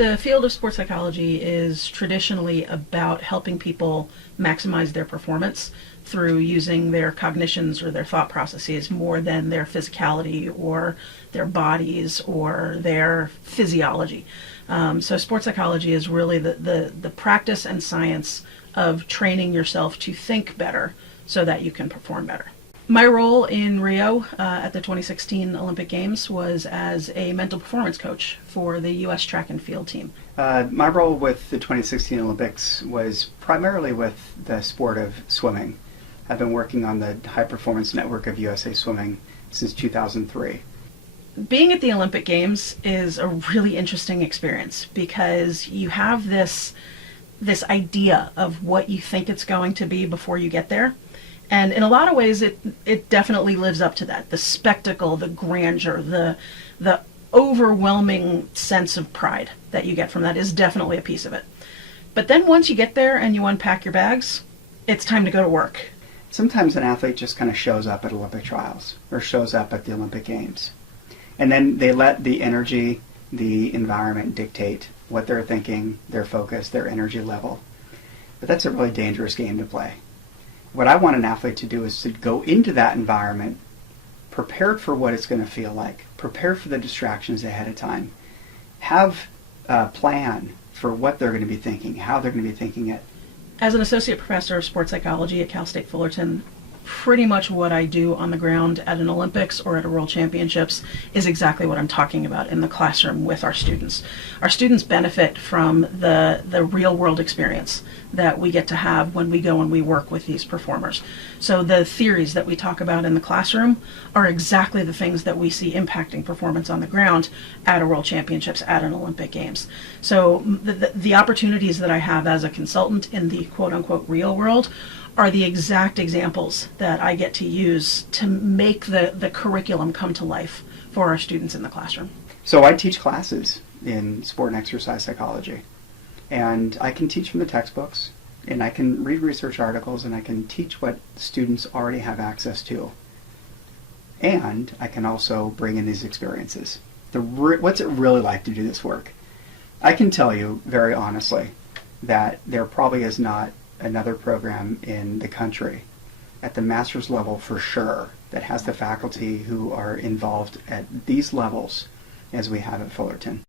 The field of sports psychology is traditionally about helping people maximize their performance through using their cognitions or their thought processes more than their physicality or their bodies or their physiology. So sports psychology is really the practice and science of training yourself to think better so that you can perform better. My role in Rio at the 2016 Olympic Games was as a mental performance coach for the U.S. track and field team. My role with the 2016 Olympics was primarily with the sport of swimming. I've been working on the High Performance Network of USA Swimming since 2003. Being at the Olympic Games is a really interesting experience because you have this idea of what you think it's going to be before you get there. And in a lot of ways, it definitely lives up to that. The spectacle, the grandeur, the overwhelming sense of pride that you get from that is definitely a piece of it. But then once you get there and you unpack your bags, it's time to go to work. Sometimes an athlete just kind of shows up at Olympic trials or shows up at the Olympic Games. And then they let the energy, the environment dictate what they're thinking, their focus, their energy level. But that's a really dangerous game to play. What I want an athlete to do is to go into that environment prepared for what it's going to feel like, prepare for the distractions ahead of time, have a plan for what they're going to be thinking, how they're going to be thinking it. As an associate professor of sports psychology at Cal State Fullerton, pretty much what I do on the ground at an Olympics or at a World Championships is exactly what I'm talking about in the classroom with our students. Our students benefit from the real world experience that we get to have when we go and we work with these performers. So the theories that we talk about in the classroom are exactly the things that we see impacting performance on the ground at a World Championships, at an Olympic Games. So the opportunities that I have as a consultant in the quote-unquote real world are the exact examples that I get to use to make the curriculum come to life for our students in the classroom. So I teach classes in sport and exercise psychology, and I can teach from the textbooks, and I can read research articles, and I can teach what students already have access to. And I can also bring in these experiences. What's it really like to do this work? I can tell you very honestly that there probably is not another program in the country at the master's level for sure that has the faculty who are involved at these levels as we have at Fullerton.